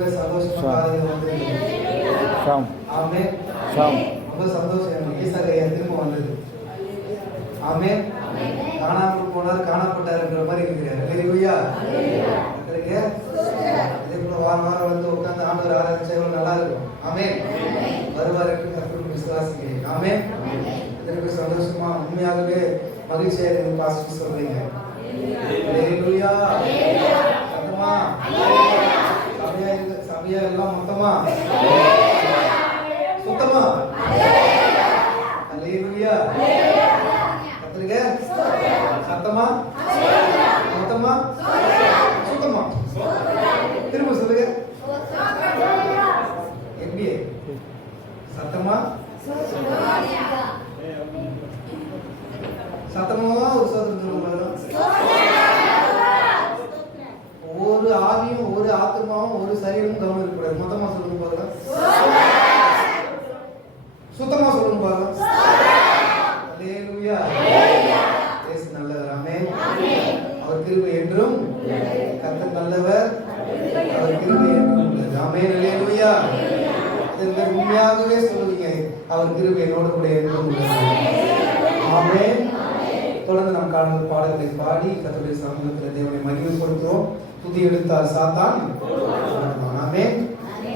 பேர் சந்தோஷமா வந்து ஆமே ரொம்ப சந்தோஷம். எனக்கு ஈசாக்கையா திரும்ப வந்தது. ஆமே காணாமல் போனார் காணப்பட்டாருன்ற மாதிரி இருக்கிறார். ஹல்லேலூயா. இதே போல வாரம் வந்து உட்கார்ந்து ஆண்டவர் ஆராய்ச்சி நல்லா இருக்கும். ஆமே வருவார் என்று கர்த்தருக்கு விசுவாசிக்கிறேன். ஆமே இதற்கு சந்தோஷமா உண்மையாகவே மகிழ்ச்சியா இருக்கு பாஸ்டர் சொல்றீங்க. ஹல்லேலூயா. சத்தமா சபையா எல்லாம் மொத்தமா சுத்தமா ஹல்லேலூயா. கர்த்தருக்கு சத்தமா மொத்தமா சுத்தமா திரும்ப சொல்லுங்க. எப்படி சத்தமா சத்தமா ஒரு சோதனை ஒரு ஆவியும் ஒரு ஆத்மாவும் ஒரு சரீரமும் கவனம் இருக்கக்கூடாது. மொத்தமா சொல்லணும் பாருங்க. சுத்தமா சொல்லணும் பாருங்க. அல்லேலூயா. இயேசு நல்லவர். ஆமென். அவர் கிருபை என்றும் கர்த்தர் நல்லவர். அவர் கிருபை என்றும் உள்ளது. ஆமென். அல்லேலூயா. இதை உண்மையாகவே சொல்லுவீங்க. அவர் கிருபை என்னோடு கூட என்றும் உள்ளது. ஆமென். தொடர்ந்து நாம் பாடல்களை பாடி கர்த்தருடைய சமூகத்தில் தேவனை மகிமைப்படுத்துவோம். புதிய எழுத்தால் சாத்தான். ஆமென்.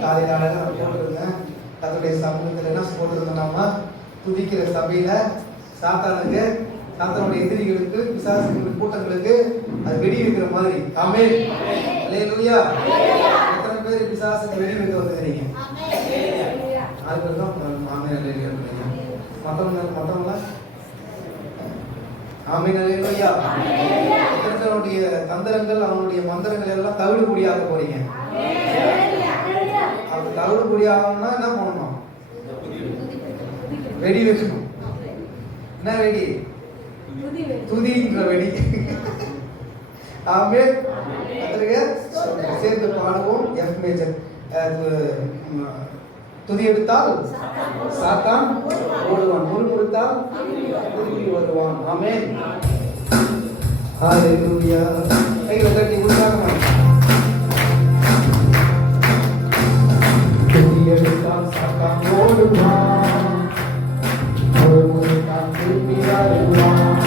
காலையில அழகா போட்டிருந்தேன். கர்த்தருடைய சமூகத்தில் என்ன போட்டிருந்தோம்னா துதிக்கிற சபையில சாத்தானுக்கு சாத்தானுடைய எதிரிகளுக்கு பிசாசுகளுக்கு கூட்டங்களுக்கு அது வெடி வைக்கிற மாதிரி. ஆமென். அல்லேலூயா. எத்தனை பேர் பிசாசுக்கு வெடி வைக்க வந்துக்கிறீங்க? ஆண்கள் தான். ஆமென். அல்லேலூயா. மற்றவங்க ஆமென். அல்லேலூயா. எத்தனைடைய தந்திரங்கள் அவனுடைய மந்திரங்கள் எல்லாம் தவிடுபடியாக போறீங்க. அப்ப தவிடுபடியாகணும்னா என்ன பண்ணணும்? வெடி வைக்கணும். என்ன வெடி? துதின்ற வெடி. ஆமென். சேர்ந்து பாடுவோம். F major. துதி எடுத்தால் சாத்தான் ஓடுவான், முறுமுறுத்தால் திரும்பி வருவான். ஆமென். ஹல்லேலூயா. கைகளை தட்டி உற்சாகமா துதி எடுத்தால் சாத்தான் ஓடுவான், முறுமுறுத்தால் திரும்பி வருவான்.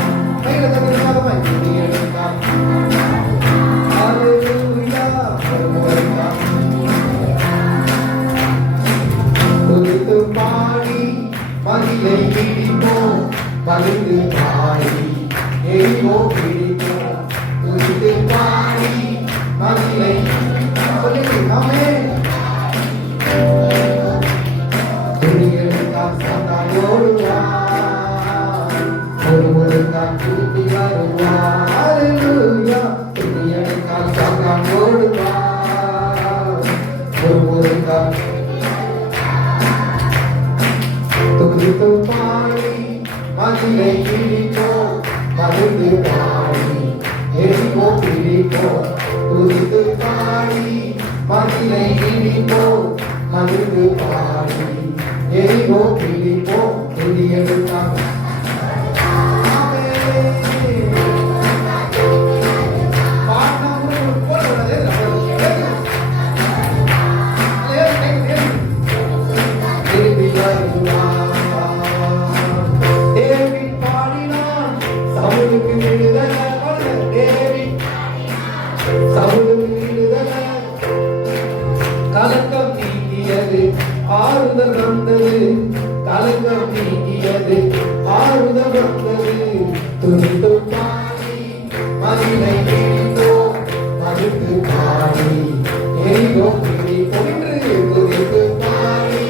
கைகளை தட்டி உற்சாகமா துதி எடுத்தால் ஹல்லேலூயா. முறுமுறுத்தால் துதித்து பாடி மகிழை பிடிப்போம், மகிழ்ந்து பாடி எரிவோ பிடிப்போம். துதித்து பாடி மகிழை சொல்லிட்டு துதி எடுத்தால் சாத்தான் ஓடுவான், ஒருவருத்தான் திருப்பி வருவான். ஹல்லேலூயா. துதி எடுத்தால் சாத்தான் ஓடுவான், ஒருவருத்தான் துதித்து பாடி மகிழை பிடிப்போம், மகிழ்ந்து பாடி எரிவோ பிடிப்போம். துதித்து பாடி மகிழை பிடிப்போம், மகிழ்ந்து பாடி எரிவோ பிடிப்போம். துதி எடுத்தால் கலக்கம் நீங்கியது, ஆறுதல் வந்தது. கலக்கம் நீங்கியது, ஆறுதல் வந்தது. துதித்து பாடி மகிழை பிடிப்போம், மகிழ்ந்து பாடி எரிவோ பிடிப்போம். துதித்து பாடி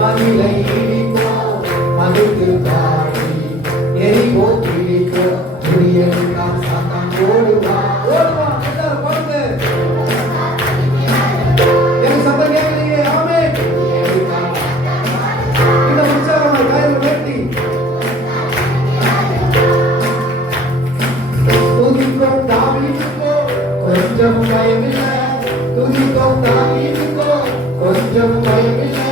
மகிழை பிடிப்போம், மகிழ்ந்து பாடி எரிவோ பிடிப்போம். துதியெல்லாம் சாத்தான் ஓடுவான். கொஞ்சம் பயமில்லை, துதிக்கும் தாவீதுக்கோ கொஞ்சம் பயமில்லை.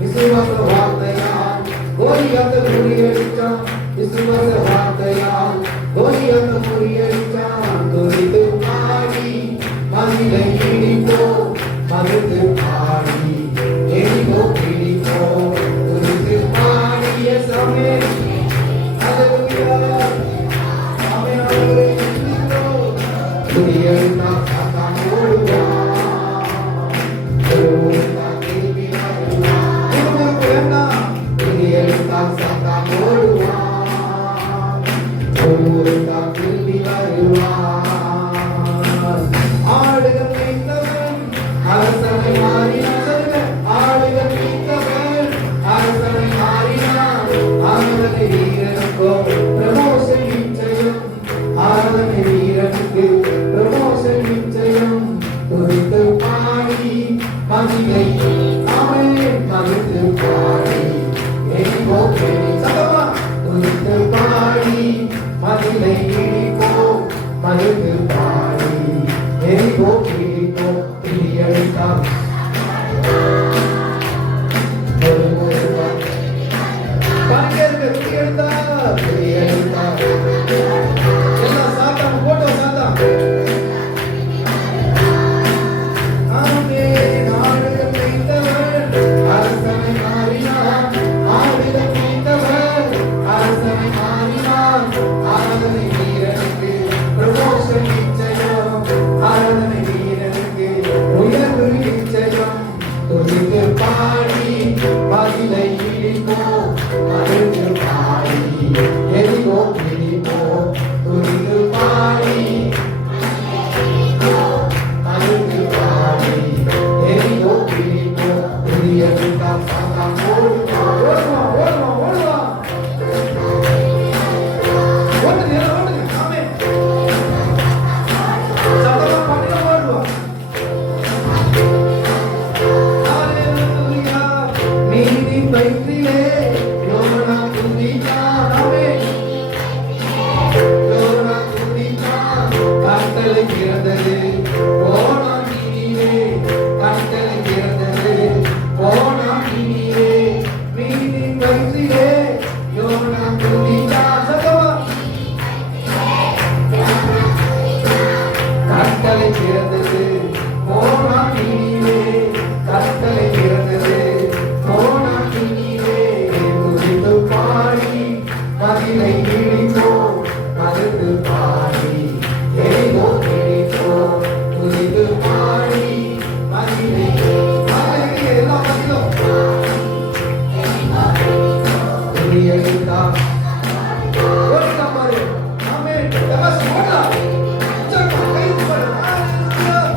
விசுவாச வார்த்தையால் கோலியாத்தை முறியடித்தான், விசுவாச வார்த்தையால் கோலியாத்தை முறியடித்தான். துதித்து பாடி மகிழை பிடிப்போம், மகிழ்ந்து பாடி எரிகோ பிடிப்போம் துதித்து பாடிய சமே அல்லேலூயா ஆமென் ஆண்டவரே துதியெழுந்தா சாத்தான் ஓடுவான் ஓடுவான் திரும்பி வருவான் வேண்டாம் துதியெழுந்தா சாத்தான் ஓடுவான் ஓடுவான் திரும்பி வருவான் ஆடுகள் வைத்தவன் அரசனை மாறினான் ஆடுகள் வைத்தவன் அரசனை மாறினான் ஆராதனை வீரனுக்கோ பிரமோஷன் நிச்சயம் ஆராதனை வீரனுக்கு பிரமோஷன் நிச்சயம் துதித்து பாடி மகிழை அவன் மகிழ்ந்து பாடி எரிகோ சதமா துதித்து பாடி மகிழை இடிப்போ மகிழ்ந்து பாடி எரிகோ பிடிப்போ பிடியெடுத்தார் பாடி மகிழை இடிப்போ மகிழ்ந்து பாடி எரிகோ பிடிப்போ துதித்து பாடி மகிழ்ந்து பாடி எரிகோ பிடிப்போ துதியெழுந்தா சாத்தான் ஓடுவான் ஓடுவான் ஓடுவான் ஓடுவான் ஓடுங்க ஓடுங்க ஆமென் சத்தமா பாடினா ஓடுவான் நீதி பைத்திலே யோனா துதித்தான் ஆமென் யோனா துதித்தான் கட்டளை பிறந்தது போனா நீதியே கட்டளை பிறந்தது போனா நீதியே நீதி பைத்திலே யோனா துதித்தான் சதமா கட்டளை பிறந்தது போனா நீதியே கட்டளை பிறந்தது மகிழை இடிப்போ மகிழ்ந்து பாடி எரிகோ பிடிப்போ துதித்து பாடி மகிழை எல்லா மகிழும் துதியெழுந்தா ஓடுதா பாரு ஆமென் தபஸ் ஓடுதா சர்மா கைது பாரு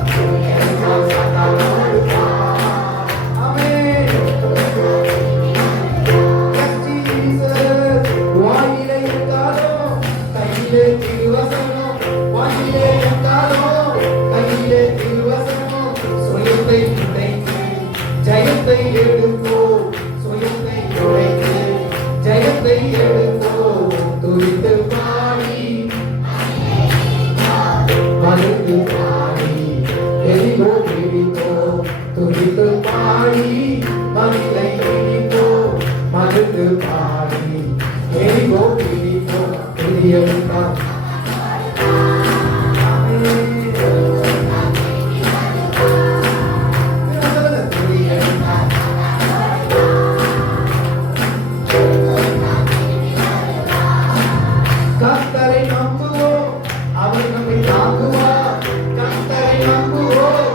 ஜெயத்தை எடுப்போ சுயத்தை உடைத்து ஜெயத்தை எடுப்போ துதித்து பாடி மகிழ்ந்து பாடி எரிகோ பிடிப்போ துதித்து பாடி மகிழை இடிப்போ மகிழ்ந்து பாடி எரிகோ பிடிப்போ துதியெழுந்தா கர்த்தரை நம்புவோம் அவர் நம்மை தாங்குவார் கர்த்தரை நம்புவோம்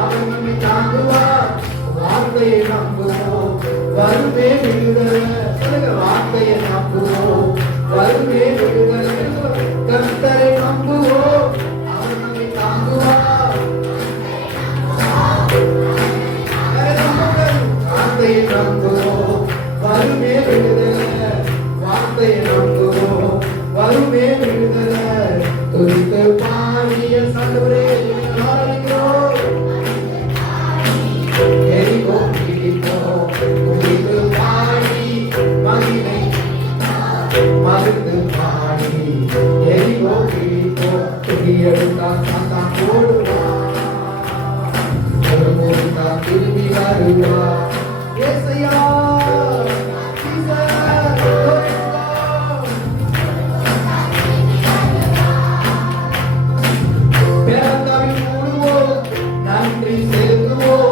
அவர் நம்மை தாங்குவார் வார்த்தையை நம்புவோம் வருவே விடுதலை சொல்லுங்க வார்த்தையை நம்புவோம் வருவே விடுதலை கர்த்தரை நம்புவோம் அவர் நம்மை தாங்குவார் வார்த்தையை நம்புவோம் வருவே விடுதலை வார்த்தையை நம்புவோம் வருமே விடுதலை துதித்து பாடிய சண்டவரே எரிகோ பிடிப்போ துதித்து பாடி மகிழை மகிழ்ந்து பாடி எரிகோ பிடிப்போ துதியெழுந்தா சாத்தான் ஓடுவான் ஒரு முறைதா திரும்பி வருவான் ஏசையா நன்றி செலுத்துவோம்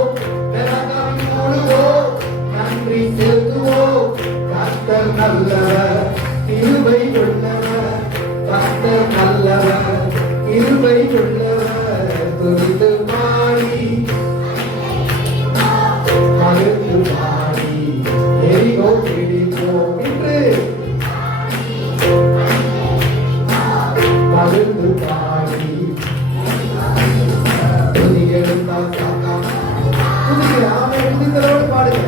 நல்லவர், கிருபை உள்ளவர், கர்த்தர் நல்லவர், கிருபை உள்ளவர், துதித்து பாடி மகிழ்ந்து பாடி எரிகோ பிடிப்போம் என்று மகிழ்ந்து பாடி துதிகெடுத்தால் துதிக்கிற ஆமை துதித்தலோடு பாடுங்க,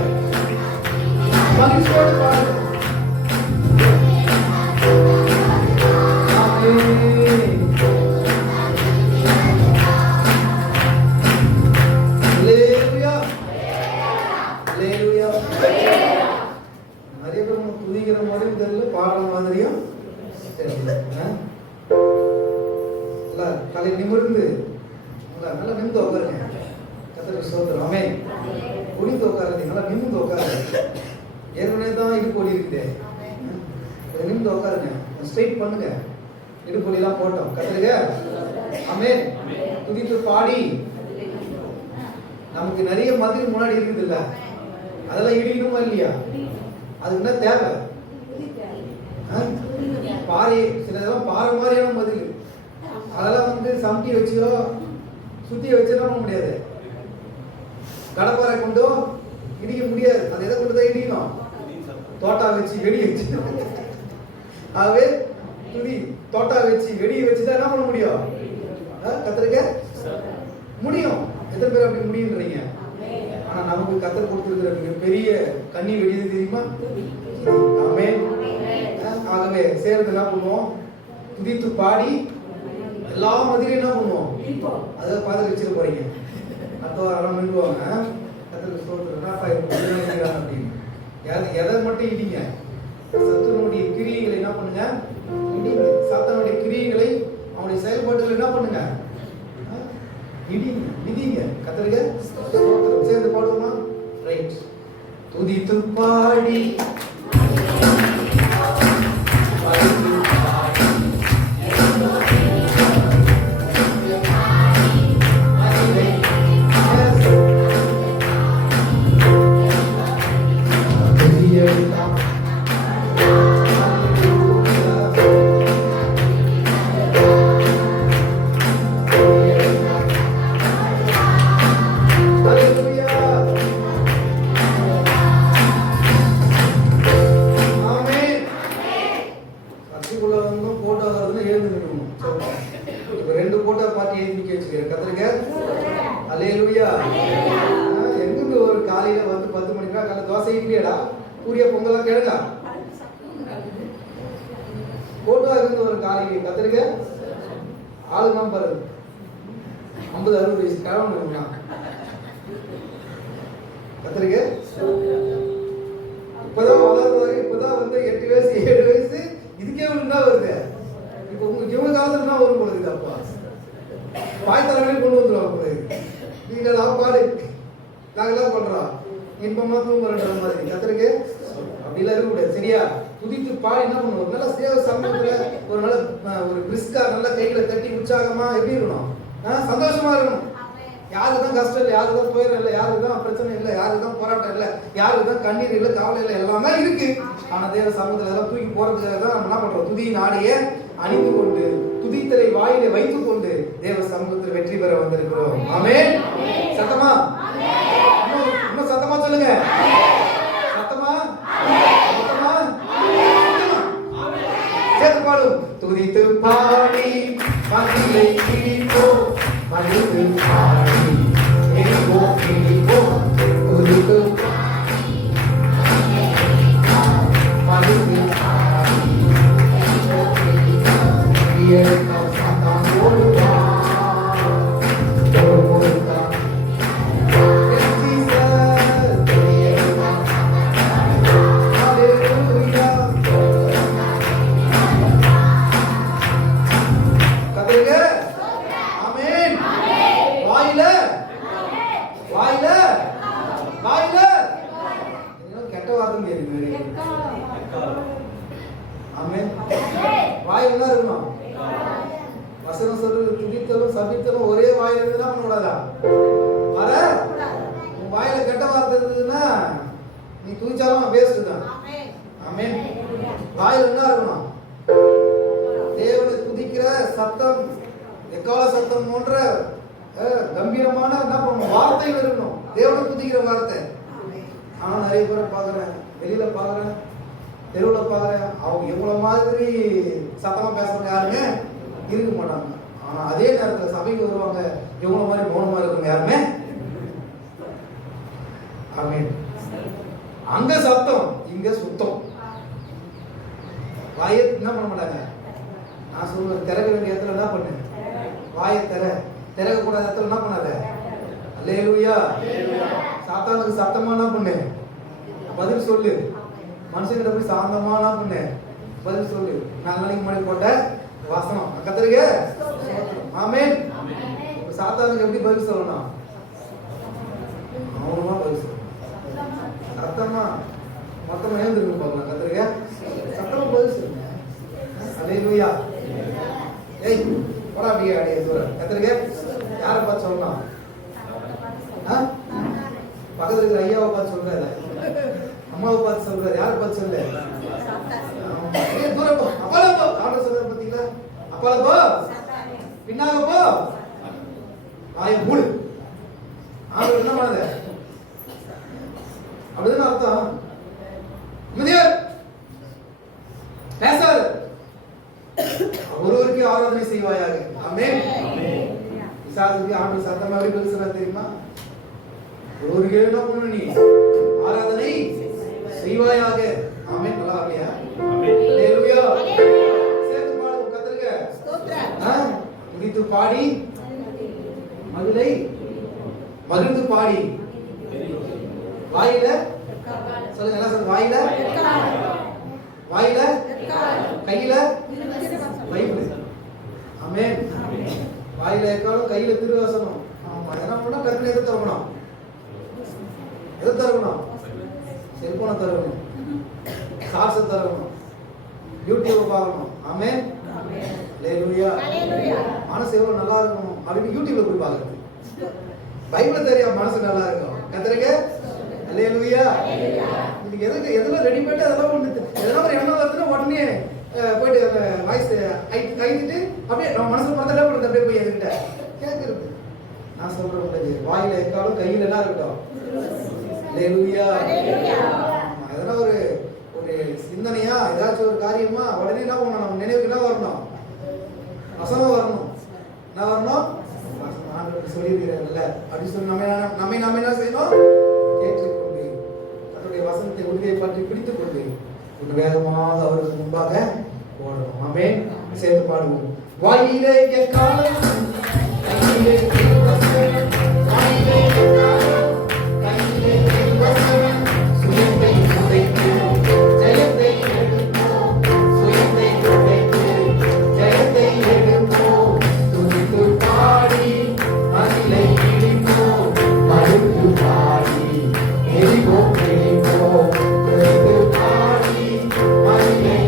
மகிழ்ச்சியோடு பாடுங்க. நிறைய பேர் துதிக்கிற மாதிரியும் தெரியல, பாடுற மாதிரியும் தெரியல. தலை நிமிர்ந்து நல்லா நிமிந்து உட்காருங்க. கர்த்தருக்கு ஸ்தோத்திரம். ஆமென். குனிந்து உட்காருங்க, நல்லா நிமிந்து உட்காருங்க. ஏற்கனவே தான் இடுப்பொலி இருக்குது, நிமிந்து உட்காருங்க, ஸ்ட்ரைட் பண்ணுங்க. இடுப்பொலிலாம் போட்டோம். கர்த்தருக்கு ஆமென். துதித்து பாடி நமக்கு நிறைய மாதிரி முன்னாடி இருக்குது இல்ல, அதெல்லாம் இடிக்கணுமா இல்லையா? அதுக்கு என்ன தேவை? பாறை, சிலதெல்லாம் பாறை மாதிரியான மதில், அதெல்லாம் வந்து சம்டி வச்சியோ சுத்தி வச்சு பண்ண முடியாது. கடப்பாறை கொண்டோ இடிக்க முடியாது. அது எதை கொண்டு தான் இடிக்கணும்? தோட்டா வச்சு வெடி வச்சு. ஆகவே துதி தோட்டா வச்சு வெடியை வச்சுதான் என்ன பண்ண முடியும்? கத்திரிக்க முடியும். எத்தனை பேர் அப்படி முடியுன்றீங்க? ஆனா நமக்கு கத்தர் கொடுத்திருக்கிற மிகப்பெரிய கண்ணி வெடியது தெரியுமா? ஆமென். ஆகவே சேர்ந்து என்ன பண்ணுவோம்? துதித்து பாடி எல்லா மதிலையும் என்ன பண்ணுவோம்? அதை பார்த்து வச்சிட போறீங்க. அடுத்த வாரம் நின்றுவாங்க. கத்தருக்கு ஸ்தோத்திரம் அப்படின்னு எதை மட்டும் இடிங்க. சத்துனுடைய கிரியைகளை என்ன பண்ணுங்க? இடிங்க. சாத்தானுடைய கிரியைகளை அவனுடைய செயல்பாடுகளை என்ன பண்ணுங்க? இடிங்க, இடிங்க. கத்தருக்கு ஸ்தோத்திரம். சேர்ந்து பாடுவோமா? ரைட். துதித்து பாடி தோசை இல்லையடா, பூரிய பொங்கலாம் கேளுங்க. போட்டோ இருந்து ஒரு காலைக்கு கத்திரிக்க ஆளு நம்பர் 50-60 வயசு கிழமை கத்திரிக்க இப்பதான் வளர்ந்தாரு. இப்பதான் வந்து 8 வயசு 7 வயசு இதுக்கே ஒழுங்கா வருது. இப்ப உங்களுக்கு இவங்க காலத்துல தான் வரும் பொழுது அப்பா பாய் தலைமையில கொண்டு வந்துருவாங்க பொழுது. நீங்க பாடு நாங்கெல்லாம் பண்றோம் இன்பமா தூங்குற மாதிரி. கத்திரிக்க அப்படிலாம் இருக்கக்கூடாது. சரியா? துதித்து பாடி என்ன பண்ணுவோம்? நல்லா சேவ சமயத்துல ஒரு நல்ல ஒரு பிரிஸ்கா நல்லா கையில தட்டி உற்சாகமா எப்படி இருக்கணும்? சந்தோஷமா இருக்கணும். யாருக்குதான் கஷ்டம் இல்லை, யாருக்குதான் துயரம் இல்லை, யாருக்குதான் பிரச்சனை இல்லை, யாருக்குதான் போராட்டம் இல்லை, யாருக்குதான் கண்ணீர் இல்லை, கவலை இல்லை, எல்லாமே இருக்கு. ஆனா தேவ சமூகத்துல எல்லாம் தூக்கி போறதுக்காக தான் நம்ம என்ன பண்றோம்? துதியின் ஆடையை அணிந்து கொண்டு துதித்தலை வாயிலை வைத்துக் கொண்டு தேவ சமூகத்தில் வெற்றி பெற வந்திருக்கிறோம். ஆமென். சத்தமா இன்னும் சத்தமா சொல்லுங்க. சத்தமா சத்தமா சேர்த்து பாடும். துதித்து பாடி மகிழை கிழிப்போம், மகிழ்ந்து பாடி எரிப்போம் கிழிப்போம். துதித்து மகிழ்ந்து பாடி சபித்தலும் ஒரே வாயில இருந்து தான் பண்ணக்கூடாதா? உன் வாயில கெட்ட வார்த்தை இருந்ததுன்னா நீ தூச்சாலும் வேஸ்ட் தான். ஆமென். வாயில் என்ன இருக்கணும்? தேவனை துதிக்கிற சத்தம், எக்கால சத்தம் போன்ற கம்பீரமான என்ன பண்ணணும்? வார்த்தைகள் இருக்கணும். தேவனை துதிக்கிற வார்த்தை. ஆனா நிறைய பேரை பார்க்குறேன், வெளியில பார்க்குறேன், தெருவில் பார்க்குறேன், அவங்க இவ்வளோ மாதிரி சத்தமாக பேசுறவங்க யாருமே இருக்க மாட்டாங்க. ஆனா அதே நேரத்தில் சபைக்கு வருவாங்க, இவங்கள மாதிரி மௌனமா இருக்கவங்க யாருமே. ஆமென். அங்க சத்தம், இங்க சுத்தம். வாயை என்ன பண்ண மாட்டாங்க. நான் சொல்லுவேன், திறக்க வேண்டிய இடத்துல என்ன பண்ணு? வாயை திறக்க கூடாத இடத்துல என்ன பண்ணாத? அல்லேலூயா. சாத்தானுக்கு சத்தமா என்ன பண்ணு? பதில் சொல்லு. மனுஷங்கிட்ட போய் சாந்தமா என்ன பண்ணு? பதில் சொல்லு. 4 நாளைக்கு முன்னாடி போட்ட வசனம் கத்தருங்க. ஆமென். சாத்தானுக்கு எப்படி பதில் சொல்லணும்? மௌனமா பதில் சொல்லணும். சத்தமா மொத்தமா எழுந்துருக்கு பார்க்கலாம். கத்தருங்க சத்தமா பதில் சொல்லுங்க. அல்லேலூயா. ஏய் போடா அப்படியே அடியே சொல்ற. கத்தருங்க யாரை பார்த்து சொல்லலாம்? பக்கத்துல இருக்கிற ஐயாவை பார்த்து சொல்றாரு, அம்மாவை பார்த்து சொல்றாரு. யாரை பார்த்து சொல்ல? தூரம் போ, அப்பால போ. ஆர்டர் சொல்றாரு பாத்தீங்களா? அப்பால போ, பின்னாக போ, வாயை மூடு. ஆர்டர் என்ன பண்ணாத? அப்படிதான் அர்த்தம். முதியர் பேசாது, ஒருவருக்கு ஆராதனை செய்வாயாக. ஆமென். பிசாசுக்கு ஆண்டு சத்தமா எப்படி பேசுறா தெரியுமா? ஒருவருக்கு என்ன பண்ணணும்? நீ ஆராதனை செய்வாயாக. ஆமென். நல்லா இல்லையா? அல்லேலூயா. சேர்ந்து பாடுவோம். கர்த்தருக்கு ஸ்தோத்திரம். துதித்து பாடி மகிழை மகிழ்ந்து பாடி வாயில சொல்லுங்க. எல்லாம் சொல்லுங்க. வாயில கையில பைபிள். ஆமென். வாயில எக்காலும் கையில திருவசனம். ஆமா, என்ன பண்ணா? கர்த்தனை எது தரணும்? எது தரணும்? செல்போனை தரணும், சார்ஜை தரணும், யூடியூப் பார்க்கணும். ஆமென். அல்லேலூயா. மனசு எவ்வளவு நல்லா இருக்கணும் அப்படின்னு யூடியூப்ல போய் பார்க்கறது. பைபிள் தெரியாம மனசு நல்லா இருக்கும். கர்த்தருக்கு அல்லேலூயா. இதுக்கு எதுக்கு எதெல்லாம் ரெடிமேட் அதெல்லாம் ஒன்று எதெல்லாம் ஒரு எண்ணம் வருதுன்னா உடனே போயிட்டு வாய்ஸ் ஐத்துட்டு அப்படியே நம்ம மனசுல பார்த்தா போடுறது. அப்படியே போய் எதுக்கிட்ட கேட்கறது. நான் சொல்றேன் உங்களுக்கு, வாயில எக்காலும் கையில என்ன இருக்கட்டும். அல்லேலூயா. அதெல்லாம் ஒரு ஒரு சிந்தனையா ஏதாச்சும் ஒரு காரியமா உடனே என்ன பண்ணணும்? நம்ம நினைவுக்கு என்ன வரணும்? வசனம் வரணும். என்ன வரணும்? ஆண்டவர் சொல்லியிருக்கிறாங்கல்ல அப்படின்னு சொல்லி நம்ம என்ன செய்யணும்? கேட்டுக்கொண்டு அதனுடைய வசனத்தை உறுதியை பற்றி பிடித்துக் கொண்டு ஒரு வேகமாக அவருக்கு முன்பாக ஓடணும். ஆமென். சேர்ந்து பாடுவோம். வாயிலே எக்காலம் கையிலே திருவசனம், வாயிலே எக்காலம் கையிலே திருவசனம், சுயத்தை உதைத்து ஜெயத்தை எடுப்போம், சுயத்தை உதைத்து ஜெயத்தை எடுப்போம், துதித்து பாடி மகிழை இடிப்போம், மறுத்து பாடி எரிவோம் எரிப்போம், துதித்து பாடி மகிழை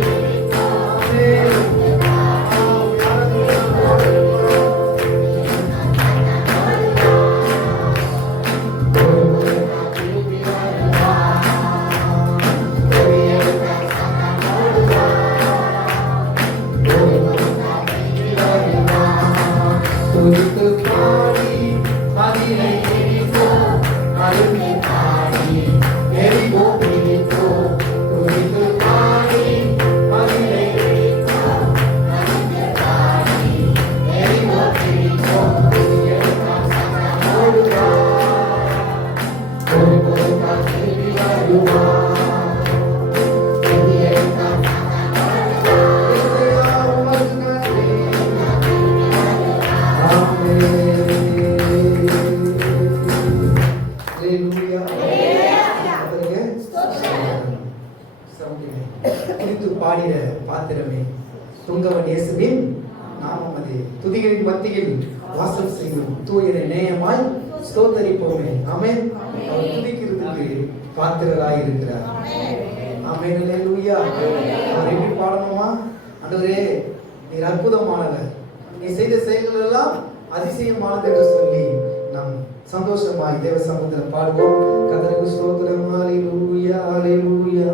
துதித்து பாடி மகிழை இடிப்போம், மறுத்து பாடி எரிவோம் எரிப்போம், துதித்து பாடி மகிழை இடிப்போம், மறுத்து பாடி எரிவோம் எரிப்போம், துதியெல்லாம் சத்தமோடு வா, ஒருவருக்காய் திரும்பி வருவார். துதியெல்லாம் சத்தமோடு வா, இசையா உமக்கு நன்றி. பாடிட பாத்திரமே துங்கவன் இயேசுவின் நாமம் அது துதிகளின் மத்தியில் வாசல் செய்யும் தூயரை நேயமாய் ஸ்தோத்தரிப்போமே. ஆமென். அவர் துதிக்கிறதுக்கு பாத்திரராய் இருக்கிறார். ஆமென். அல்லேலூயா. அவர் எப்படி பாடணுமா? ஆண்டவரே நீர் அற்புதமானவர், நீ செய்த செயல்கள் எல்லாம் அதிசயமானது என்று சொல்லி நாம் சந்தோஷமாய் தேவ சமூகத்தில் பாடுவோம். கர்த்தருக்கு ஸ்தோத்திரம். ஹல்லேலூயா, ஹல்லேலூயா.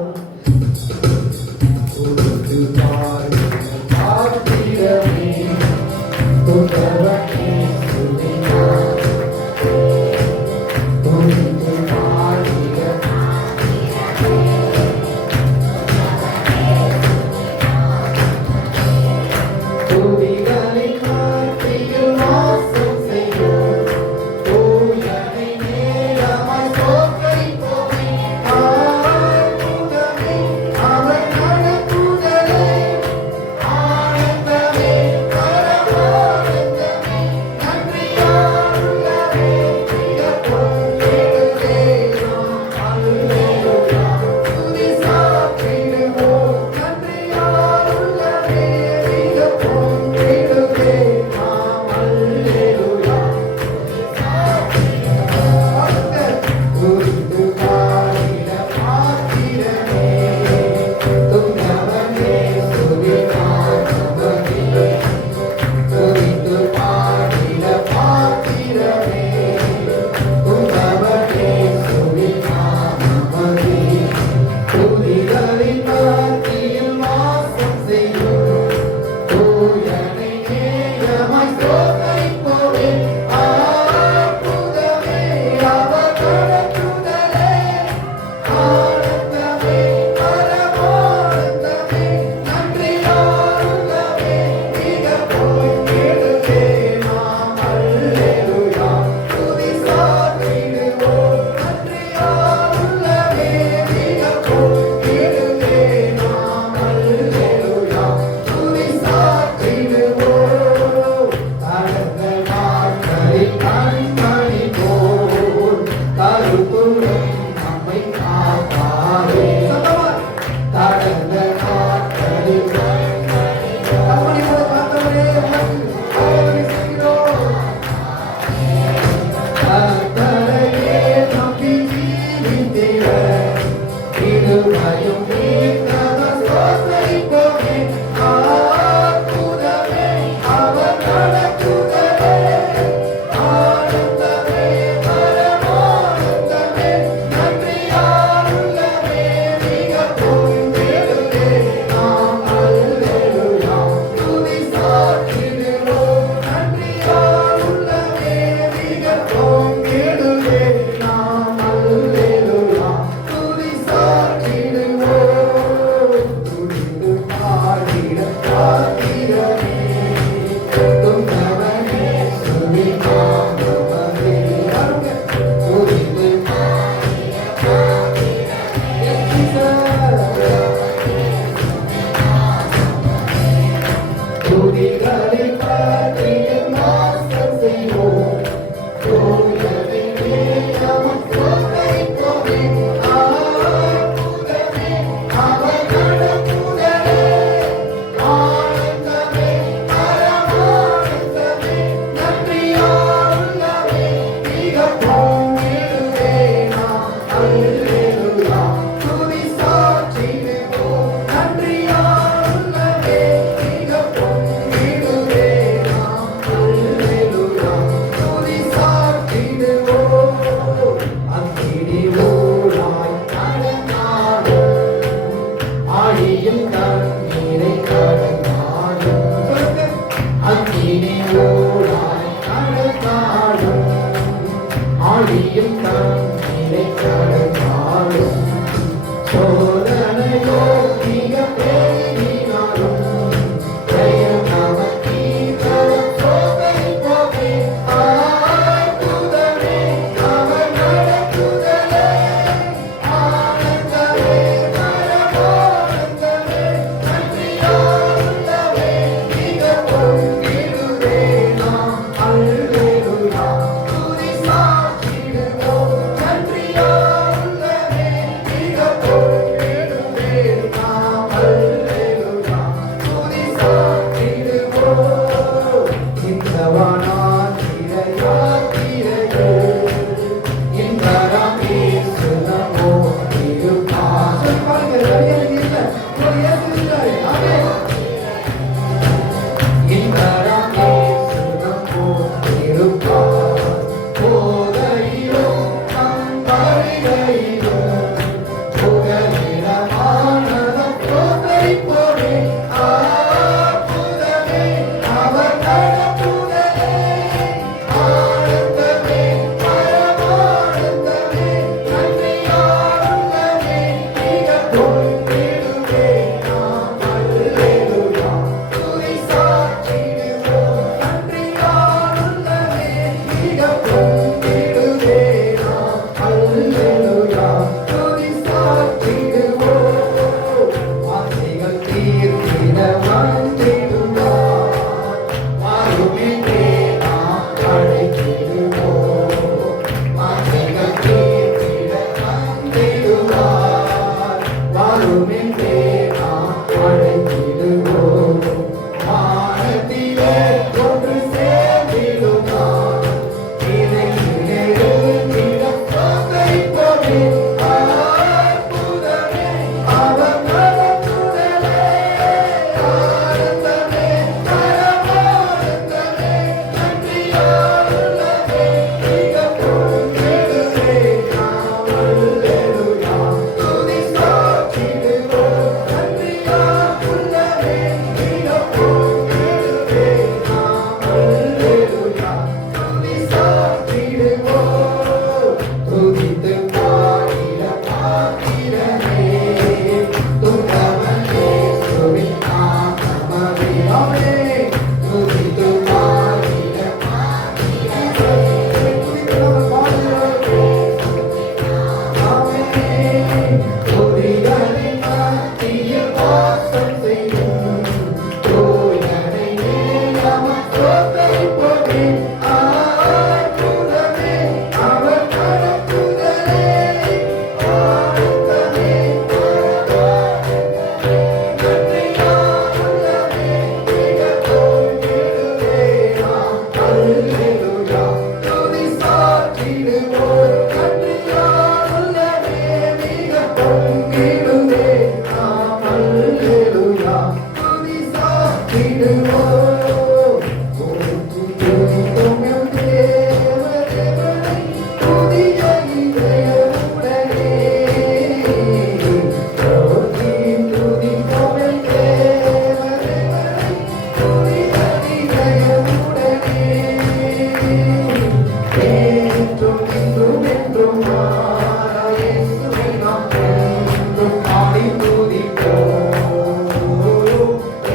இயேசுவை நாம் என்றும் பாடி துதிப்போம்.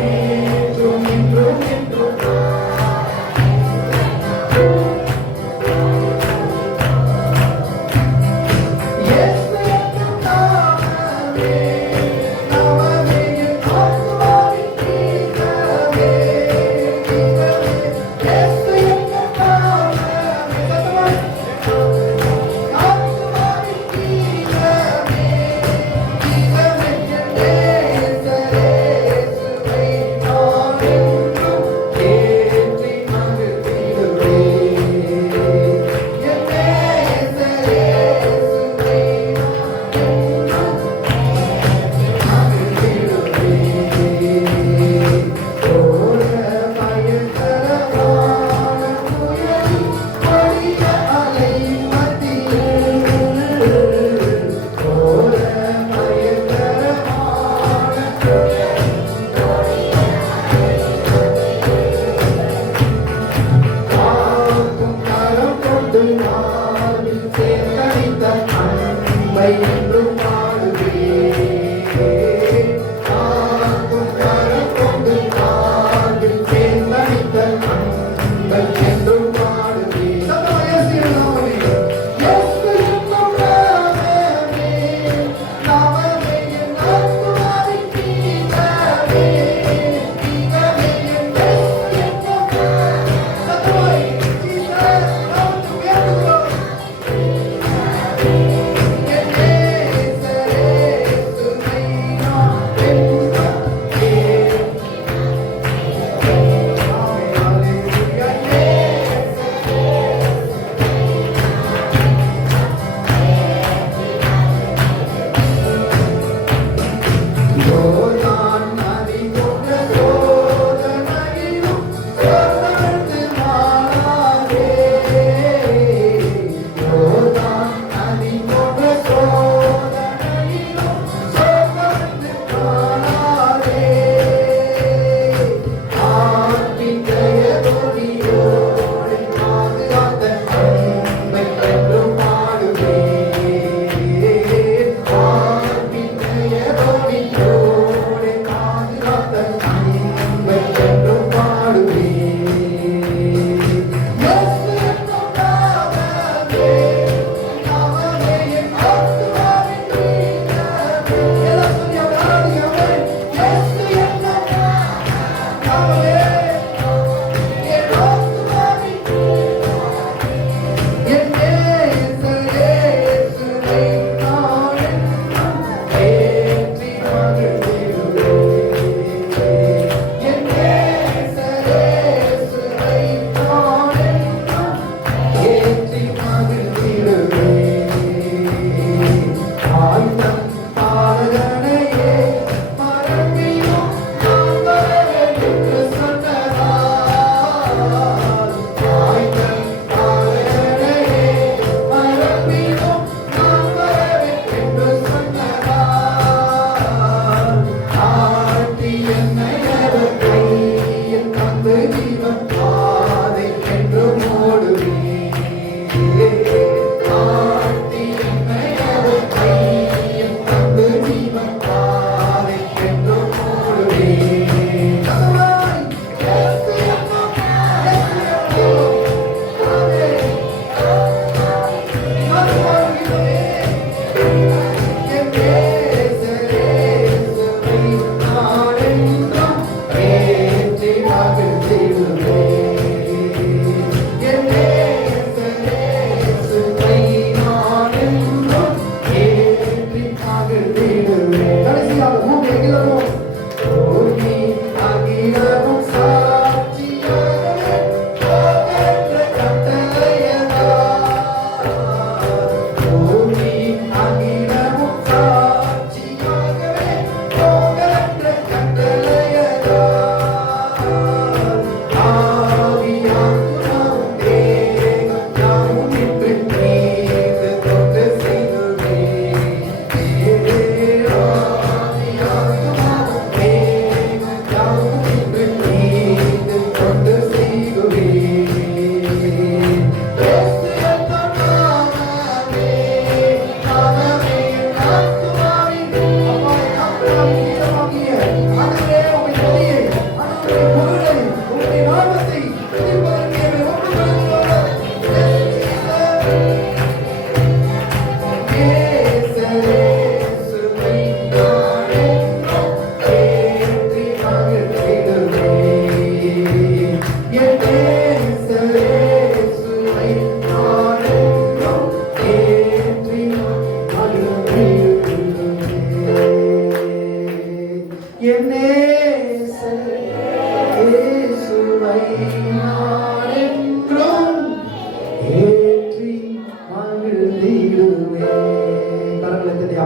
என்றும் என்றும் என்றும் இயேசு என்னும் நாமமே, நாமமே என் ஆத்துமாவின் கீதமே, கீதமே. இயேசு என்னும் நாமமே, ஆத்துமாவின்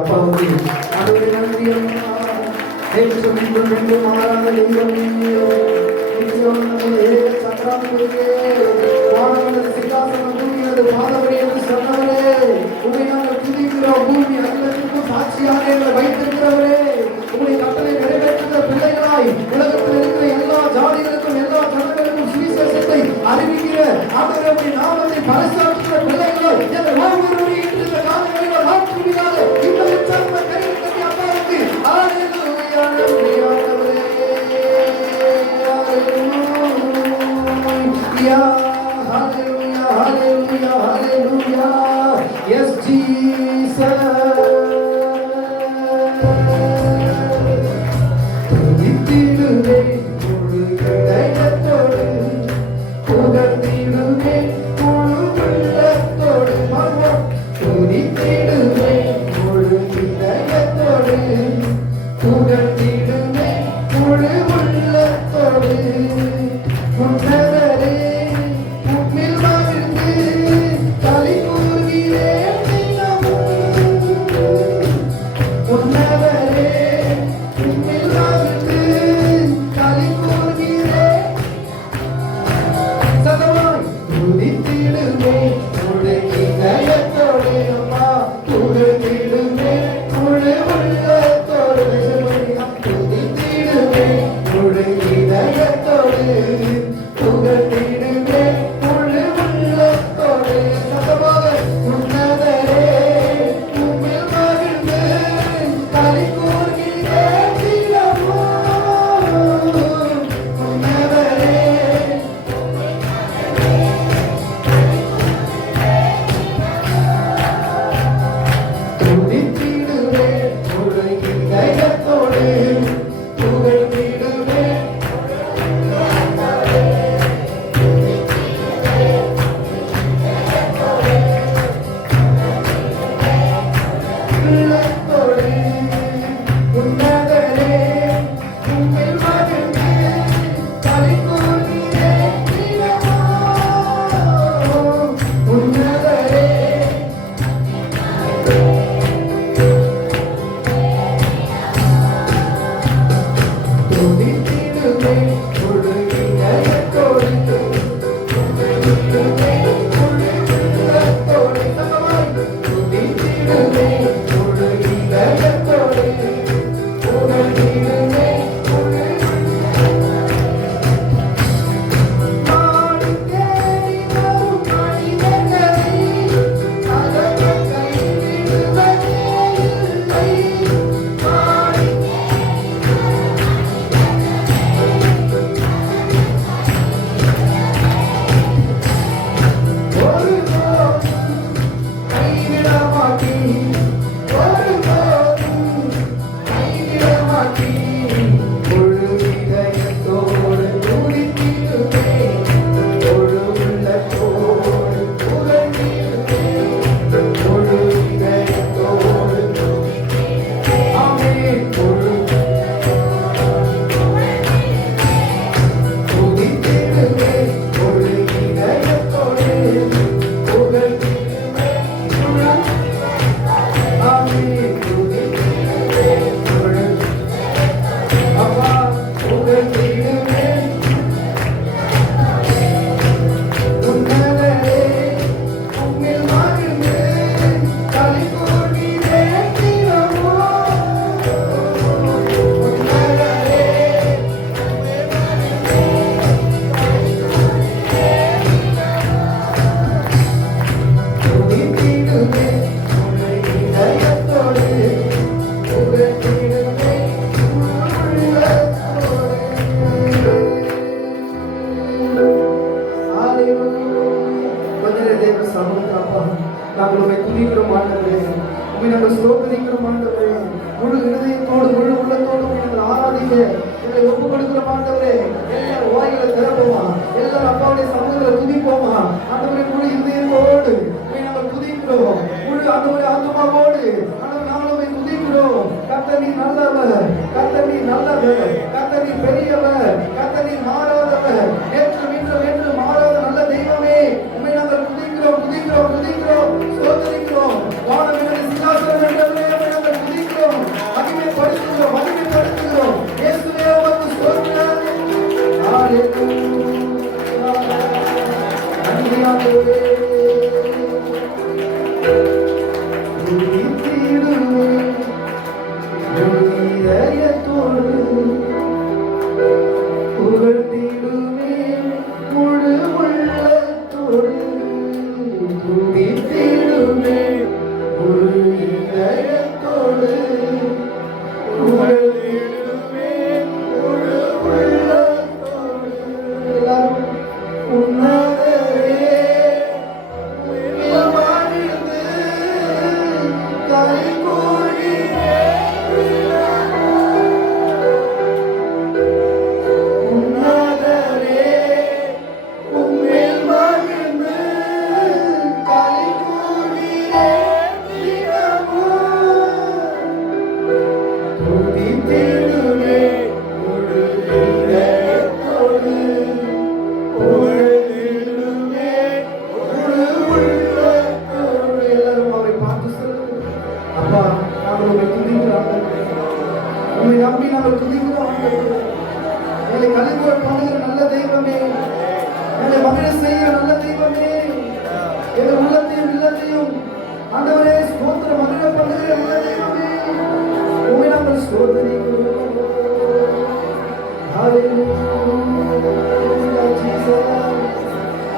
அப்பாவுக்கு ஆண்டவரே நன்றி அம்மா. தேவன் மீண்டும் மீண்டும் மாறாத தெய்வமே, நிச்சயம் நம்முடைய சக்கராதிபதியே, வானமண்டல சிங்காசனம் பூமியது பாதவரே என்று சொன்னவரே, உம்மை நாங்கள் துதிக்கிறோம். பூமி அகிலத்திற்கும் சாட்சியாக எங்களை வைத்திருக்கிறவரே, உம்முடைய கட்டளை நிறைவேற்றுகிற பிள்ளைகளாய் உலகத்தில் இருக்கிற எல்லா ஜாதிகளுக்கும் எல்லா ஜனங்களுக்கும் சுவிசேஷத்தை அறிவிக்கிற ஆண்டவரே, உம்முடைய நாமத்தை பறைசாற்றுகிற பிள்ளைகளாய் எங்கள் ஒவ்வொருவரையும் இன்று இந்த காலங்களில் மாற்றுவீராக. இந்த உற்சாகத்தை கையில் அப்பாவுக்கு ஹல்லேலூயா நன்றி ஆண்டவரே. Hallelujah, hallelujah, hallelujah. Yes, Jesus. துதித்திடுவே முழு இதயத்தோடு, புகழ்ந்திடுவே முழு உள்ளத்தோடு. துதித்திடுவே முழு இதயத்தோடு, புகழ்ந்திடுவே முழு உள்ளத்தோடு. உன்னதரே உம்மில் மகிழ்ந்து களி கூர்கிறேன் தினமும். உன்னதரே உம்மில் மகிழ்ந்து களி கூர்கிறேன். சதமாய் துதித்திடுவே முழு இதயத்தோடு அம்மா, புகழ்ந்திடுவே முழு உள்ளத்தோடு. துதித்திடுவே முழு இதயத்தோடு, புகழ்ந்திடுவே முழு உள்ளத்தோடு. சத்தமாக உன்னதரே உம்மில் மகிழ்ந்து களி கூர்கிறேன் தினமும். உன்னதரே துதித்திடுவே முழு இதயத்தோடு, புகழ்ந்திடுவே உள்ளத்தோடு. உன்னதரே உம்மில் மகிழ்ந்து களி கூர்கிறேன் தினமும். உன்னதரே துதித்திடுவே முழு இதயத்தோடு, புகழ்ந்திடுவே முழு உள்ளத்தோடு. சத்தமாய் துதித்திடுவே முழு இதயத்தோடு, புகழ்ந்திடுவே முழு நாடு தேடி வரும் மனிதர்களை அதற்கு கைவிடுவதே இல்லை. நாடு ஒருபோதும் கைவிட மாட்டீர், ஒருபோதும் கைவிட மாட்டீர். முழு இதயத்தோடு துதித்திடுவே, முழு உள்ளத்தோடு புகழ்ந்திடுவே, முழு இதயத்தோடு. ஆமென். முழு துதித்திடுவே முழு இதயத்தோடு, புகழ்ந்திடுவே முழு. ஆமென். துதித்திடுவே முழு. அப்பா புகழ்ந்திடுவே. உன்னதரே உம்மில் மகிழ்ந்து களி கூர்கிறேன் தினமும். உன்னதரே துதித்திடுவே முழு இதயத்தோடு, புகழ்ந்திடுவே முழு உள்ளத்தோடு. ஹல்லேலூயா. தேவ சமூகம் அப்பா, நாங்கள் உம்மை துதிக்கிறோம் ஆண்டவரே, உம்மை நாங்கள் ஸ்தோத்திரிக்கிறோம் ஆண்டவரே. முழு இதயத்தோடு முழு உள்ளத்தோடு உம்மை நாங்கள் ஆராதிக்க எங்களை ஒப்புக் கொடுக்கிறோம் ஆண்டவரே. எல்லாரும் வாய்களை திறப்போமா, எல்லாரும் அப்பாவுடைய சமூகத்தில் துதிப்போமா ஆண்டவரே. முழு இதயத்தோடு உம்மை நாங்கள் துதிக்கிறோம், முழு ஆண்டவரே ஆத்துமாவோடு ஆண்டவரே நாங்கள் உம்மை துதிக்கிறோம். கர்த்தர் நீர் நல்லவர், கர்த்தர் நீர் நல்லவர், கர்த்தர் நீர் பெரியவர், கர்த்தர் நீர் மாறாதவர், நேற்றும் இன்றும் என்றும் மாறாத நல்ல தெய்வமே, உம்மை நாங்கள் துதிக்கிறோம், துதிக்கிறோம், துதிக்கிறோம், ஸ்தோத்திரிக்கிறோம். வானவிலே சிங்காசனம் என்றவரே, உம்மை நாங்கள் நாங்கள் துதிக்கிறோம் ஆண்டவரே. எங்களை கலிமுறை பண்ணுகிற நல்ல தெய்வமே, எங்களை மகிழ செய்கிற நல்ல தெய்வமே, எங்கள் உள்ளத்தையும் இல்லத்தையும் ஆண்டவரே ஸ்தோத்திர மகிழ பண்ணுகிற நல்ல தெய்வமே, உம்மை நாங்கள் ஸ்தோத்திரிக்கிறோம். ஹல்லேலூயா ஜீசஸ்.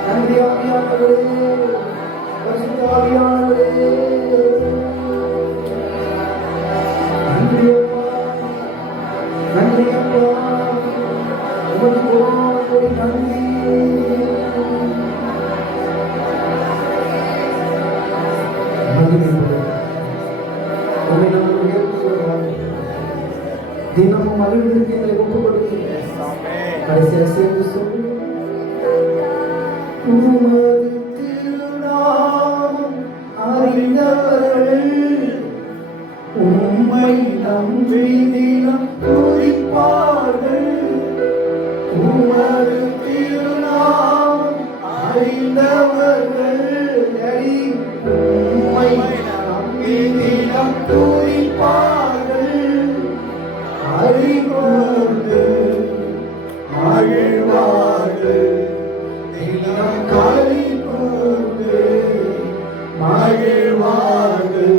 நன்றி ஆவியானவரே, பரிசுத்த ஆவியானவரே, நன்றி அப்பா, நன்றி அப்பா, உமக்கு கோடி நன்றி. தினமும் அழுவதற்கு எங்களை ஒப்புக் கொடுக்கிறேன். கடைசியாக சேர்ந்து சொல்லு. உமது திருநாமம் அறிந்தவர்கள் உம்மை நம்பி தினம் துதிப்பார்கள். உமது திருநாமம் அறிந்தவர்கள் உம்மை நம்பி தினம் துதிப்பார்கள். அறிவோடு மகிழ்வார்கள், தினம் களி கூர்ந்து மகிழ்வார்கள்.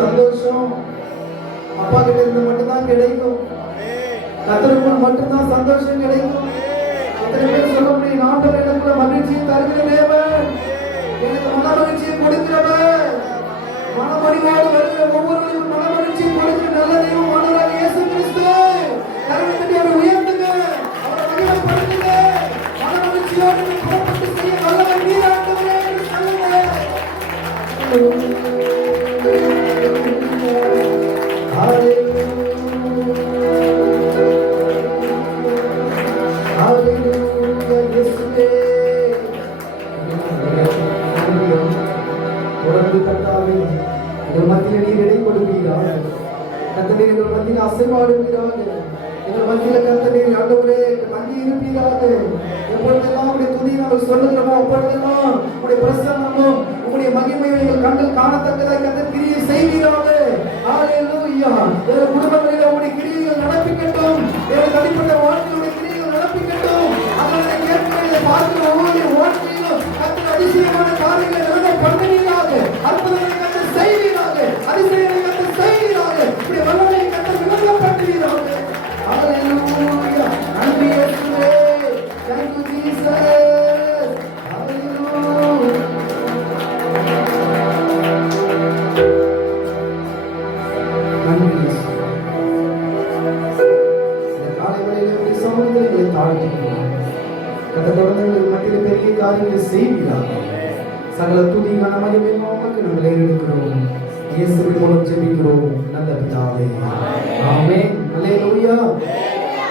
சந்தோஷம் அப்பா கிட்ட இருந்து மட்டும்தான் கிடைக்கும். கர்த்தருக்குள் மட்டும்தான் சந்தோஷம் கிடைக்கும். எத்தனை பேர் சொல்ல முடியும், ஆண்டவர் எனக்குள்ள மகிழ்ச்சியை தருகிற தேவன், எனக்கு மன மகிழ்ச்சியை கொடுக்கிறவர், மனமடிவோடு வருகிற ஒவ்வொருவருக்கும் மன மகிழ்ச்சியை கொடுக்கிற நல்ல தெய்வம் ஆண்டவராகிய இயேசு கிறிஸ்து. கருணையை அவரை உயர்த்துங்க, அவரை மகிமைப்படுத்துங்க, மன மகிழ்ச்சியோடு புறப்பட்டு செய்ய வல்லவர் நீர் ஆண்டவரே என்று சொல்லுங்க. மத்தியில் நீர் இடை கொடுப்பீராக, கர்த்தரே எங்கள் மத்தியில் அசைவாடுவீராக, எங்கள் மத்தியில் கர்த்தரே ஆண்டவரே தங்கி இருப்பீராக. எப்பொழுதெல்லாம் உடைய துதியை நாங்கள் சொல்லுகிறோமோ அப்பொழுதெல்லாம் உடைய பிரசன்னமும் உங்களுடைய மகிமையும் எங்கள் கண்ணில் காணத்தக்கதாய் கர்த்தர் கிரியை செய்வீராக. ஹல்லேலூயா. எங்கள் குடும்பங்களில் உங்களுடைய கிரியைகள் நடப்பிக்கட்டும், எங்கள் தனிப்பட்ட வாழ்க்கையுடைய கிரியைகள் நடப்பிக்கட்டும். அதனுடைய ஏற்கனவே பார்க்கிற ஒவ்வொரு வாழ்க்கையிலும் கர்த்தர் அதிசயமான காரியங்களை நடந்த பண்ணுவீராக, அற்புதங்களை கர்த்தர் செய்வீராக, அதிசயங்களை கர்த்தர் செய்வீராக, இப்படி வல்லமையை கர்த்தர் விளங்கப்படுத்துவீராக. ஹல்லேலூயா. நன்றி இயேசுவே. Thank you Jesus. Hallelujah. நன்றி இயேசு. இந்த காலை வேளையிலே உடைய சமூகத்தில் எங்களை தாழ்த்துகிறோம். கர்த்தர் தொடர்ந்து எங்கள் மத்தியில் பெரிய காரியங்களை செய்வீராக. சகல துதி கன மகிமை உமக்கு நாங்கள் ஏறெடுக்கிறோம். இயேசுவின் மூலம் ஜெபிக்கிறோம் நல்ல பிதாவே. ஆமென். அல்லேலூயா.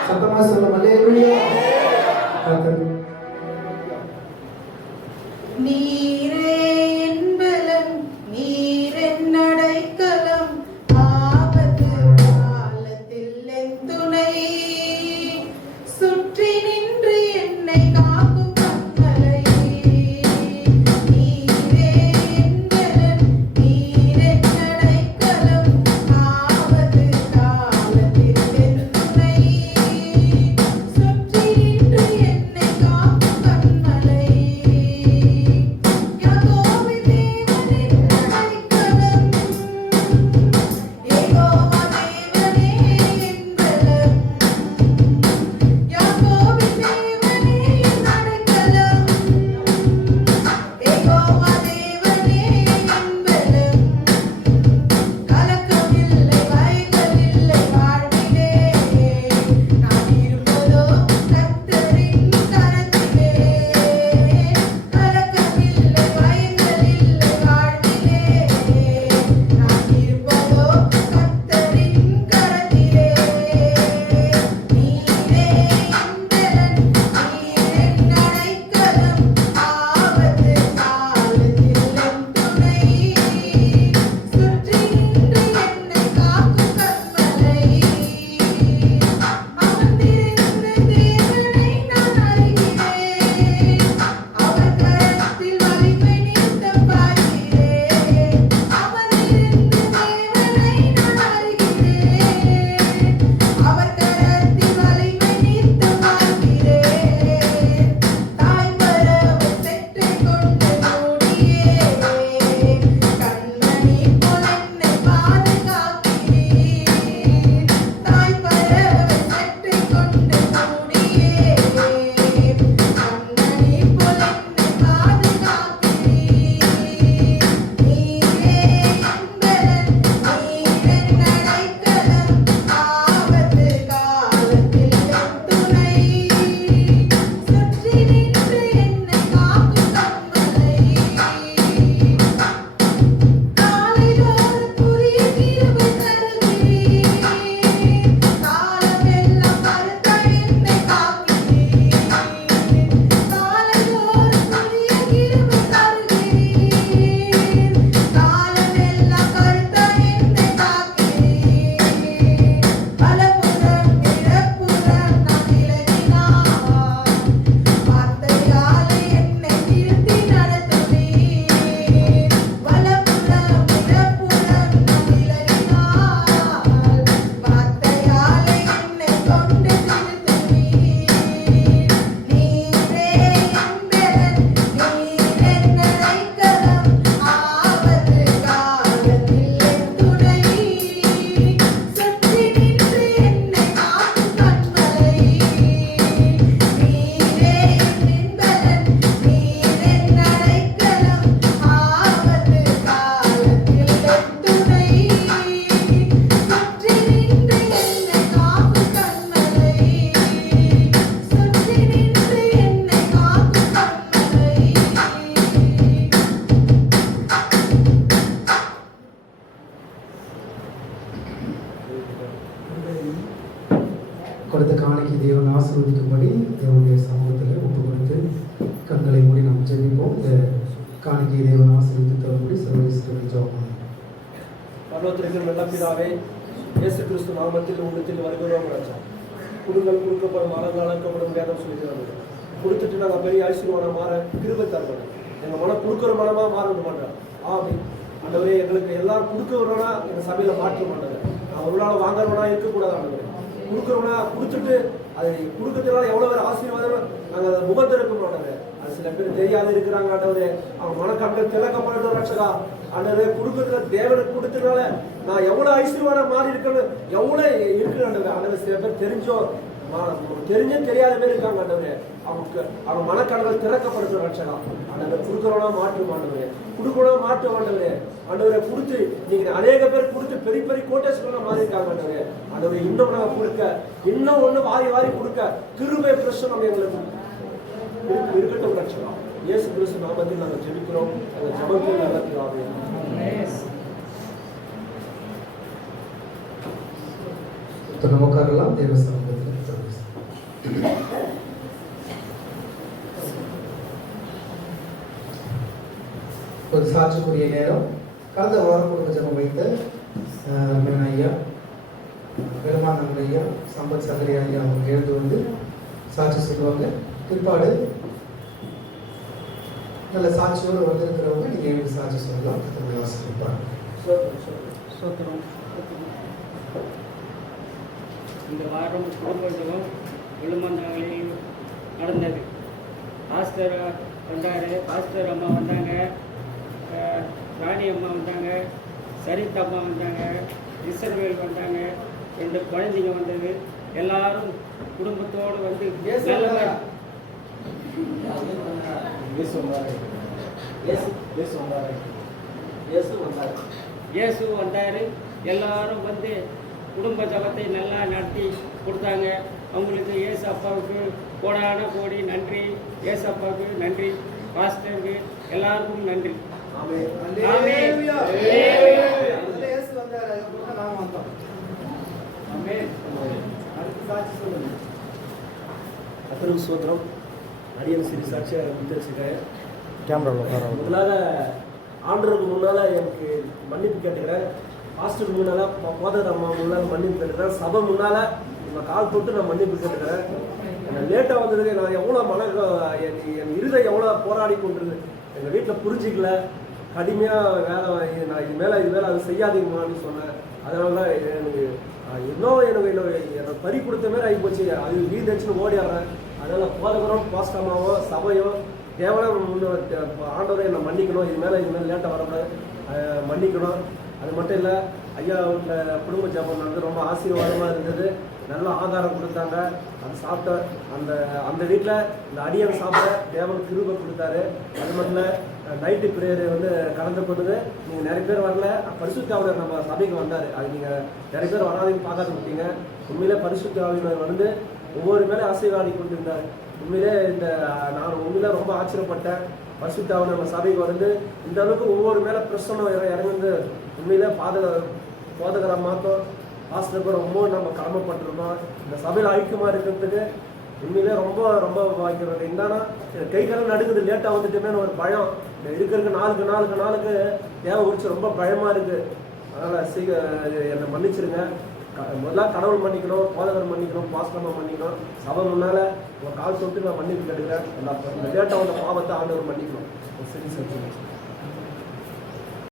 சத்தமா சொல்லுங்க அல்லேலூயா. கர்த்தர் நீரே என் பலன், நீர் என் அடைக்கலம், ஆபத்து காலத்தில் என் துணை, சுற்றி நின்று என்னை காக்கும் கண்மலை. நீரே என் பலன், நீர் என் அடைக்கலம், ஆபத்து காலத்தில் என் துணை, சுற்றி நின்று என்னை காக்கும் கண்மலை. காணிக்கை தேவன் ஆசீர்வதித்து தரும்படி சர்வீஸ்வரர் ஜெபம். பரலோகத்திற்கு நல்ல பிதாவே, இயேசு கிறிஸ்து நாமத்தில் உள்ளத்தில் வருகிறோம் ராஜா. குடுங்கள் கொடுக்கப்படும் அலங்காலக்கப்படும் வேதம் சொல்லிக்கிறாங்க. கொடுத்துட்டு நாங்கள் பெரிய ஐஸ்வர்யமான மாற கிருபை தரணும். எங்கள் மனம் கொடுக்குற மனமாக மாறணும் மாட்டோம். ஆண்டவரே, எங்களுக்கு எல்லாரும் கொடுக்குறவனா எங்கள் சபையில் மாற்ற மாட்டாங்க. நான் ஒரு நாள் வாங்குறவனா இருக்கக்கூடாது. ஆண்டவரே, கொடுக்குறவனா கொடுத்துட்டு அது கொடுக்கறதுனால எவ்வளோ பேர் ஆசீர்வாதம் நாங்கள் அதை முகந்திருக்க மாட்டாங்க. அது சில பேர் தெரியாது இருக்கிறாங்க. ஆண்டவரே, அவங்க மனக்கண்கள் திறக்கப்படட்டும் ரட்சகா. ஆண்டவரே, கொடுக்கறதுல தேவனுக்கு கொடுத்ததுனால நான் எவ்வளோ ஐஸ்வர்யமான மாறி இருக்கேன்னு எவ்வளோ இருக்கு ஆண்டவரே. ஆண்டவர் சில பேர் தெரிஞ்சும் தெரியாத பேர் இருக்காங்க. ஆண்டவரே, அவங்க மனக்கண்கள் திறக்கப்படுத்தும் ரட்சகா. ஆண்டவரை கொடுக்குறோனா மாற்று ஆண்டவரே, கொடுக்கணும் மாற்று ஆண்டவரே. ஆண்டவரை கொடுத்து நீங்க அநேக பேர் கொடுத்து பெரிய பெரிய கோட்டேஸ்லாம் மாறி இருக்காங்க. ஆண்டவரே, ஆண்டவரை இன்னும் நாங்கள் கொடுக்க, இன்னும் ஒன்று வாரி வாரி கொடுக்க கிருபை பிரசனம் எங்களுக்கு இருக்கட்டும் ரட்சகா. இயேசு கிறிஸ்து நாமத்தில் நாங்கள் ஜெபிக்கிறோம். அந்த ஜெபத்தில் நடக்கிறாங்க. நமக்காரெல்லாம் தேவ சமூகத்தில் ஒரு சாட்சிக்குரிய நேரம். கடந்த வாரம் குடும்ப ஜெபம் வைத்த ஐயா, பெருமானந்த ஐயா, சம்பத் சகரி ஐயா அவங்க எழுந்து வந்து சாட்சி சொல்லுவாங்க. பிற்பாடு நல்ல சாட்சியோடு வந்திருக்கிறவங்க நீங்கள் எழுதி சாட்சி சொல்லலாம். வாசிப்பாங்க. இந்த வாரம் குடும்ப ஜெபம் விழுமந்தாங்களில் நடந்தது. பாஸ்டர் வந்தார், பாஸ்டர் அம்மா வந்தாங்க, ராணி அம்மா வந்தாங்க, சரித் அம்மா வந்தாங்க, இஸ்ரவேல் வந்தாங்க, 2 குழந்தைங்க வந்தது. எல்லாரும் குடும்பத்தோடு வந்து இயேசு வந்தார். எல்லாரும் வந்து குடும்ப ஜபத்தை நல்லா நடத்தி கொடுத்தாங்க. அவங்களுக்கு இயேசு அப்பாவுக்கு கோடான கோடி நன்றி. இயேசு அப்பாவுக்கு நன்றி, பாஸ்டருக்கு எல்லாருக்கும் நன்றி. கர்த்தருக்கு ஸ்தோத்திரம். அடியன் சிறு சாட்சியாக கொடுத்துருச்சுக்கிறேன். முதலாக ஆண்டவருக்கு முன்னால் எனக்கு மன்னிப்பு கேட்டுக்கிறேன். பாஸ்டருக்கு முன்னால், போதர் அம்மா முன்னால் மன்னிப்பு கேட்டுக்கிறேன். சபை முன்னால் நம்ம கால் தொட்டு நான் மன்னிப்பு கேட்டுக்கிறேன். என்னை லேட்டாக வந்ததுக்கு நான் எவ்வளோ என் இருதை எவ்வளோ போராடி கொண்டிருக்கு. எங்கள் வீட்டில் புரிஞ்சிக்கல, கடுமையாக வேலை, நான் இது மேலே அது செய்யாதீங்கம்மான்னு சொன்னேன். அதனால தான் எனக்கு இன்னும் எனக்கு பறி கொடுத்த மாதிரி ஆகி போச்சு. அது வீடுச்சுன்னு ஓடிடுறேன். அதனால் போதகரும் பாஸ்டமாவோ சபையோ தேவலாம் ஆண்டவரை என்னை மன்னிக்கணும். இது மேலே லேட்டாக வரக்கூடாது, மன்னிக்கணும். அது மட்டும் இல்லை, ஐயா வீட்டில் குடும்ப ஜபம் வந்து ரொம்ப ஆசீர்வாதமாக இருந்தது. நல்ல ஆகாரம் கொடுத்தாங்க. அது சாப்பிட்ட அந்த வீட்டில் இந்த அடியன் சாப்பிட தேவன் கிருபை கொடுத்தாரு. அது மட்டும் இல்லை, நைட்டு பிரேயர் வந்து கலந்து கொண்டது. நீங்கள் நிறைய பேர் வரல. பரிசுத்த ஆவியார் நம்ம சபைக்கு வந்தார். அது நீங்கள் நிறைய பேர் வராதையும் பார்க்காத விட்டீங்க. உண்மையிலே பரிசுத்த ஆவியார் வந்து ஒவ்வொரு மேலே ஆசீர்வாதி கொண்டிருந்தார். உண்மையிலே நான் உண்மையிலே ரொம்ப ஆச்சரியப்பட்டேன். பரிசுத்த ஆவியார் நம்ம சபைக்கு வந்து இந்த அளவுக்கு ஒவ்வொரு மேலே பிரசனம் இறங்குந்து உண்மையிலே போதகராக மாற்றோம். பாஸ்டருக்கு ரொம்ப நம்ம கடமைப்பட்டிருக்கோம். இந்த சபையில் ஐக்கியமாக இருக்கிறதுக்கு உண்மையிலே ரொம்ப ரொம்ப வாய்க்கிறது. என்னன்னா கை காலம் நடுக்குது, லேட்டாக வந்துட்டுமேனு ஒரு பயம் இருக்கிறதுக்கு. நாளுக்கு தேவை குறித்து ரொம்ப பயமாக இருக்குது. அதனால் என்னை மன்னிச்சிருங்க. முதல்ல கடவுள் மன்னிக்கணும், போதகர் மன்னிக்கணும், பாஸ்டமாக மன்னிக்கணும். சபை முன்னால் உங்கள் கால் தொட்டு நான் மன்னிப்பு கேட்டுக்கிறேன். இந்த லேட்டாக வந்த பாவத்தை ஆண்டவர் மன்னிக்கணும். சரி சரி.